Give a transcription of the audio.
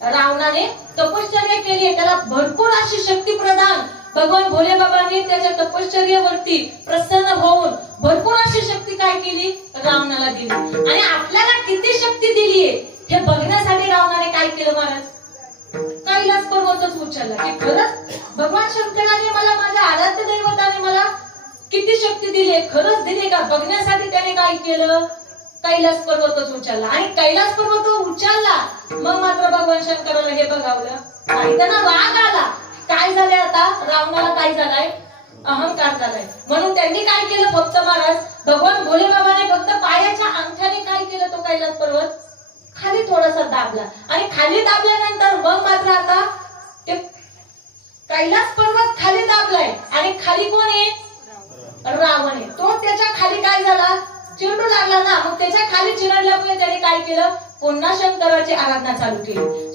रावणाने तपश्चर्या केली, त्याला भरपूर अशी शक्ती प्रदान भगवान भोले बाबांनी त्याच्या तपश्चर्येवरती प्रसन्न होऊन भरपूर अशी शक्ती काय केली, रावणाला दिली. आणि आपल्याला किती शक्ती दिलीये हे बघण्यासाठी रावणाने काय केलं महाराज, कैलास पर्वतच उचलला. की खरंच भगवान शंकराने मला, माझ्या आराध्य दैवताने मला किती शक्ती दिली, खरंच दिली का बघण्यासाठी त्याने काय केलं, कैलास पर्वतच उचलला. आणि कैलास पर्वत उचलला, मग मात्र भगवान शंकराला हे बघावलं, त्यांना राग आला. काय झालंय आता, रावणाला काय झालाय, अहंकार झालाय. म्हणून त्यांनी काय केलं, फक्त महाराज भगवान भोले बाबाने फक्त पायाच्या अंगठ्याने काय केलं, तो कैलास पर्वत खाली थोडासा दाबला. आणि खाली दाबल्यानंतर मग मात्र आता ते कैलास पर्वत खाली दाबलाय आणि खाली कोण आहे, रावण आहे. तो त्याच्या खाली काय झाला, चिरडू लागला ना. मग त्याच्या खाली चिरडल्यामुळे त्याने काय केलं, पुन्हा शंकराची आराधना चालू केली.